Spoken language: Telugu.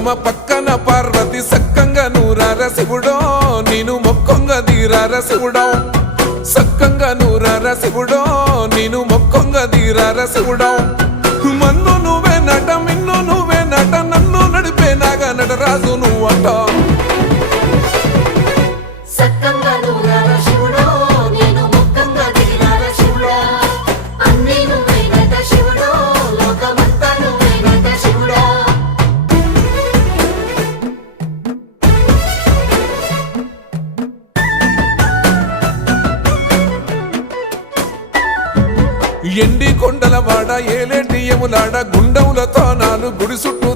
పోచమ్మ పక్కన పార్వతి సక్కంగా నూరార శివుడో నేను మొక్కంగా తీరార శివుడో సక్కంగా నూరార శివుడో నేను మొక్కంగా తీరార శివుడో మన్ను నువ్వే నట మిన్ను నువ్వే నట నన్ను నడిపే నాగా నటరాజు నువ్వట ఎండి కొండల వాడ ఏలేటి యములాడ గుండములతో నాలు గుడి చుట్టూ